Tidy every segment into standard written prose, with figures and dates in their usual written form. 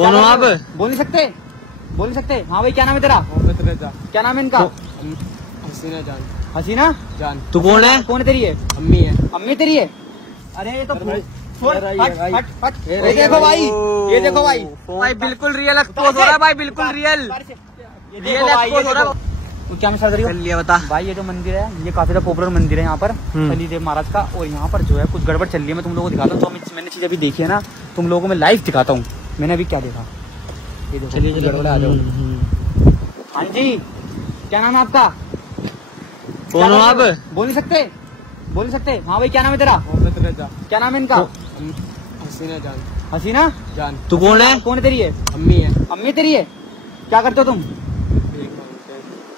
कौन हो आप? बोल नहीं सकते, बोल नहीं सकते। हाँ भाई क्या नाम है तेरा? क्या नाम है इनका? हसीना जान। हसीना जान। तू कौन है? कौन है तेरी है? अम्मी है। अम्मी तेरी है? अरे ये तो ये देखो भाई, ये देखो भाई, भाई बिल्कुल रियल एक्सपोज हो रहा है भाई, बिल्कुल रियल रियल एक्सपोज हो रहा है। तू क्या मसाल रही हो? चलिए बता। भाई ये जो मंदिर है ये काफी पॉपुलर मंदिर है यहाँ पर शनिदेव महाराज का, और यहाँ पर जो है कुछ गड़बड़ चल रही है। मैं तुम लोगों को दिखाता हूँ। तो मैंने चीज अभी देखी है ना, तुम लोगों को मैं लाइव दिखाता हूँ मैंने अभी क्या देखा। ये देखो, चलिए गड़बड़ आ जाओ। हाँ जी, क्या नाम है आपका? कौन हो आप? बोल नहीं सकते, बोल नहीं सकते। हाँ भाई क्या नाम है तेरा? क्या नाम है इनका? हसीना जान। हसीना जान। तू कौन है? कौन है तेरी है? अम्मी है। अम्मी तेरी है? क्या करते हो तुम?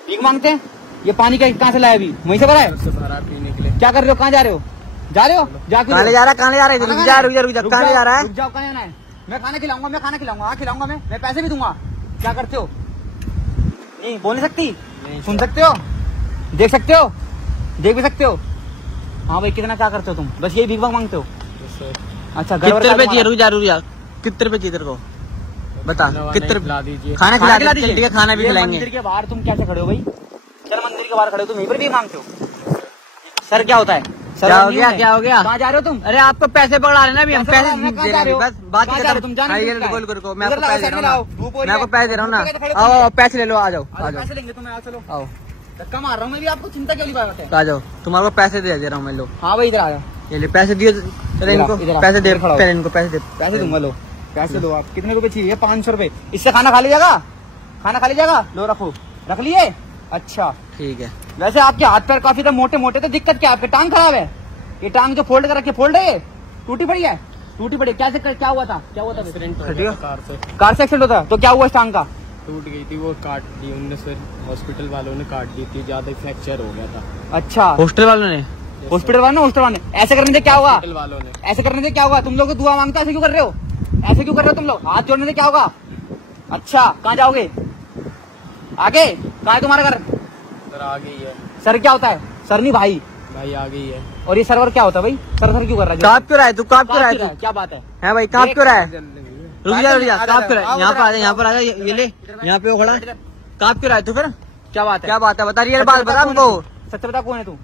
भीख मांगते हैं? ये पानी कहाँ से लाया? अभी वहीं से भरा है? पीने के लिए। क्या कर रहे हो? कहाँ जा रहे हो? जा रहे हो? कहाँ ले जा रहा है? कहाँ ले जा रहा है? रुक जा रुक जा रुक जा। कहाँ ले जा रहा है? रुक जाओ, कहाँ जाना है? मैं खाना खिलाऊंगा, मैं खाना खिलाऊंगा। हाँ खिलाऊंगा, मैं पैसे भी दूंगा। क्या करते हो? नहीं बोल नहीं सकती? सुन सकते हो, देख सकते हो, देख भी सकते हो। हाँ भाई कितना क्या करते हो तुम? बस यही भीख मांगते हो? अच्छा कितने रुपए चाहिए? रुक जा रुक जा। कितने रुपए चाहिए तेरे को? बता कितने खिला दीजिए। खाना खिला दीजिए। खाना भी खिलाएंगे। मंदिर के बाहर तुम कैसे खड़े हो भाई? सर मंदिर के बाहर खड़े हो तुम, यहीं पर भी मांगते हो? सर क्या होता है? क्या हो गया? क्या हो गया? कहाँ जा रहे हो तुम? अरे आपको पैसे पकड़ा लेना भी, हम पैसे दे रहे हैं। बस बात कहाँ जा रहे हो तुम? जाने दो, रुको मैं आपको पैसे दे रहा हूँ, मैं आपको पैसे दे रहा हूँ ना। आओ पैसे ले लो, आ जाओ आ जाओ। पैसे लेंगे तुम्हें, चलो आओ। धक्का मार रहा हूँ मैं भी आपको, चिंता क्यों नहीं बात है? आ जाओ, तुम्हारे को पैसे दे रहा हूँ मैं। लो हाँ भाई इधर आ जाओ। ये ले पैसे दिए। चले इनको पैसे दे, पहले इनको पैसे दे। पैसे दूंगा, लो पैसे दो। आप कितने रुपए चाहिए? 500 रुपए। इससे खाना खा लीजिएगा? खाना खा लीजिएगा? लो रखो, रख लिए? अच्छा ठीक है। वैसे आपके हाथ पैर काफी मोटे मोटे, तो दिक्कत क्या? आपके टांग खराब है? ये टांग जो फोल्ड कर रखे, फोल्ड है ये? टूटी पड़ी है? टूटी पड़ी क्या? क्या हुआ था? क्या हुआ था? एक्सीडेंट हो गया कार से। कार से एक्सीडेंट होता है? तो क्या हुआ इस टांग का? टूट गई थी, वो काट दी उनने, फिर हॉस्पिटल वालों ने काट दी थी, ज्यादा फ्रैक्चर हो गया था। अच्छा हॉस्टल वालों ने? हॉस्पिटल वाले ऐसे करने से क्या होगा? हॉस्पिटल वालों ने ऐसे करने से क्या होगा? तुम लोग तो दुआ मांगते हो, ऐसे क्यों कर रहे हो? ऐसे क्यों कर रहे हो तुम लोग? हाथ जोड़ने से क्या होगा? अच्छा कहाँ जाओगे आगे? कहाँ है तुम्हारा घर? सर आ गई है। सर क्या होता है? सर नहीं भाई, भाई आ गई है। और ये सर्वर क्या होता है भाई? सर क्यों कर रहा है? कांप क्यों रहा है तू? कांप क्यों रहा है तू? क्या बात है? है भाई कांप क्यों रहा है? रुक जा रुक जा। कांप क्यों रहा है? यहाँ पर आ जा, यहाँ पर आ जा। ये ले, यहाँ पे वो खड़ा। कांप क्यों रहा है तू? फिर क्या बात है? क्या बात है? बता रियल बात बता हमको। सच बता, कौन है तू?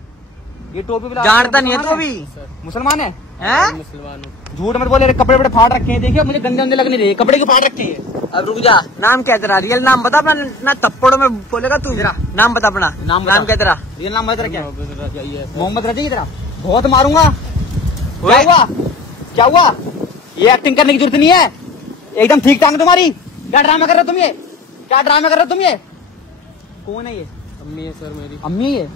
ये टोपी जानता नहीं है तू अभी? मुसलमान है? मुसलमान हूँ। झूठ मत बोले, कपड़े बड़े फाड़ रखे हैं। देखिए मुझे गंदे गंदे लग नहीं रहे, कपड़े क्यों फाड़ रखे हैं? अब रुक जा। नाम क्या तेरा? रियल नाम बता अपना, ना थप्पड़ों में बोलेगा तू। नाम बता अपना। नाम क्या तेरा? रियल नाम बता क्या? है मोहम्मद रजी। तेरा बहुत मारूंगा। क्या हुआ? क्या हुआ? ये एक्टिंग करने की जरूरत नहीं है, एकदम ठीक टांग तुम्हारी। क्या ड्रामा कर रहे हो तुम? ये क्या ड्रामा कर रहे हो तुम? ये कौन है? ये अम्मी है सर मेरी। अम्मी है?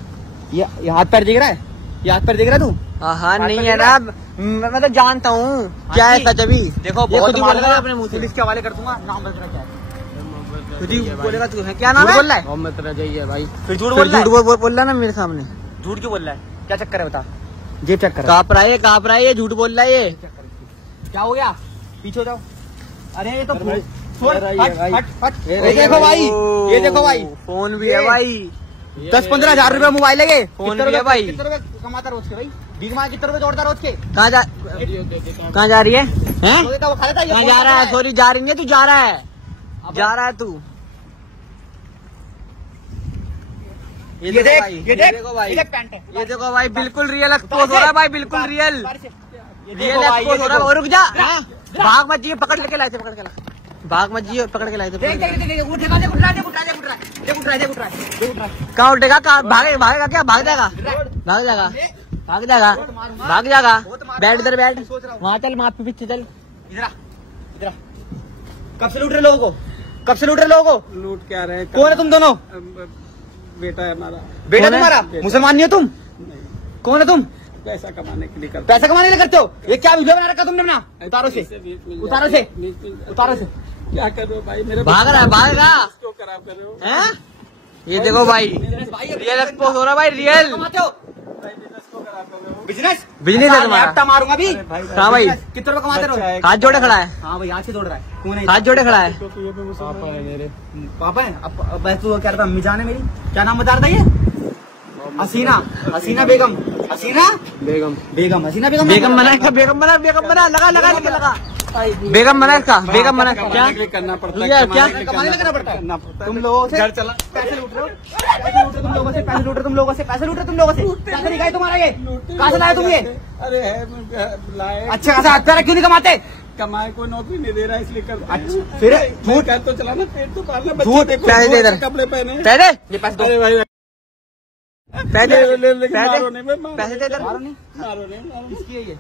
ये हाथ पैर देख रहा है? ये हाथ पैर देख रहा है तू? हाँ नहीं है ना, मैं तो जानता हूँ क्या है सच। अभी देखो बहुत बोलेगा अपने मुंह से। पुलिस के हवाले कर दूंगा। नाम बता क्या है? खुद ही बोलेगा तू। है क्या नाम है? बोल रहा है? मोहम्मद रजाई है भाई। फिर झूठ बोल रहा है? बोल रहा है ना मेरे सामने। झूठ क्यों बोल रहा है? क्या चक्कर है बता? जेब चेक कर। कांप रहा है ये, झूठ बोल रहा है ये। क्या हो गया? पीछे हो जाओ। अरे ये तो ये देखो भाई, ये देखो भाई, फोन भी है भाई। 10-15 हजार रुपए मोबाइल है ये। फोन भी है भाई। कितने रुपए कमाता रोज के भाई? भीख मांग कितने रुपए जोड़ता रोज के? कहाँ जा रही है? कहाँ जा रहा है? सॉरी जा रही है तू? जा रहा है? जा रहा है तू? ये देख भाई, ये देखो भाई, ये देखो भाई, बिल्कुल रियल एक्सपोज हो रहा है भाई, बिल्कुल रियल एक्सपोज हो रहा है। रुक जा, भाग मत जियो, पकड़ के लाए थे, पकड़ के ला, भाग मत जियो, पकड़ के लाए थे। कहाँ उठेगा? कहाँ भागेगा? क्या भाग जाएगा? भाग जाएगा? भाग जाएगा? भाग जाएगा? बैठ इधर, बैठ वहाँ, चल वहाँ पे पीछे चल। इधर कब से लूट रहे लोगों को? कब से लूट रहे लोगों को? लूट क्या रहे? कौन है तुम दोनों? बेटा है हमारा। बेटा तुम्हारा? मुसलमान नहीं हो तुम? कौन है तुम? पैसा कमाने के लिए करते। पैसा कमाने के लिए करते हो? ये क्या वीडियो बना रखा तुमने अपना? उतारो से, उतारो से, उतारो से। क्या कर रहे हो भाई? मेरे भाग रहा है, भागेगा? क्यों खराब कर रहे हो? हैं? ये देखो भाई, रियल एक्सपोज हो रहा है भाई, रियल बिजनेस बिजनेस है तुम्हारा। मारूंगा अभी। हाँ भाई, कितने रुपए कमाते रहो? हाथ जोड़े खड़ा है। हाँ भाई, हाथ से जोड़ रहा है। कौन है? हाथ जोड़े खड़ा है। पापा है मेरे। पापा है? अब तू क्या रहा? अम्मी जान है मेरी। क्या नाम बता रहा था ये? हसीना, हसीना बेगम, हसीना बेगम, बेगम, हसीना बेगम, बेगम बना, बेगम बना, बेगम बना, लगा लगा लगा लगा। बेगम मना इसका, बेगम मना क्या करना पड़ता क्या क्या कमाने का करना पड़ता है। तुम लोगों से घर चला पैसे लूट रहे हो, पैसे लूट रहे तुम लोगों से, पैसे लूट रहे तुम लोगों से, पैसे लूट रहे तुम लोगों से। क्या तरीका है तुम्हारा ये? कहाँ से लाए तुम ये? अरे लाए अच्छा खासा हत्यारा क्यों नहीं कमाते? कमाए कोई नौकरी नहीं दे रहा इसलिए कर। अच्छा फिर झूठ कर तो चला ना, पेट तो पालना, झूठ, बच्चे देखो, पैसे दे इधर। कपड़े पहने। पैसे ये पैसे दो। अरे भाई पैसे मारो नहीं, पैसे दे इधर। मारो नहीं। मारो नहीं, मारो नहीं। किसकी है ये?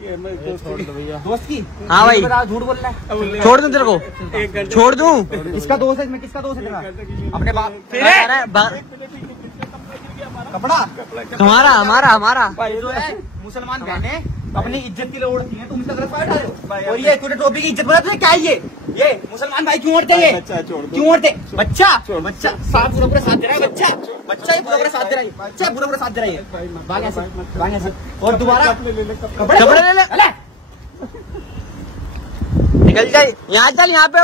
ये मैं छोड़ दो भैया। दोस्त की? हाँ भाई। बता, झूठ बोल रहा है। छोड़ दूं तेरे को, एक घंटे छोड़ दूं। किसका दोस्त है? मैं किसका दोस्त है तेरा? अपने बाप। कपड़ा हमारा हमारा हमारा ये जो है मुसलमान बहने अपनी इज्जत की लोड़ है, तुम इसका गलत फायदा उठा रहे हो। और ये तूने टोपी की इज्जत बोला तुझे क्या है ये मुसलमान भाई क्यों ओढ़ते ये? बच्चा छोड़ दो। क्यों ओढ़ते? बच्चा बच्चा साथ पूरा साथ दे रहा है, बच्चा बच्चा ये पूरा साथ दे रहा है, बच्चा पूरा साथ दे रहा है। भाग ऐसे, भाग ऐसे। और दोबारा कपड़े ले ले, कपड़े कपड़े ले ले। अले! निकल जाए, यहाँ चल, यहाँ पे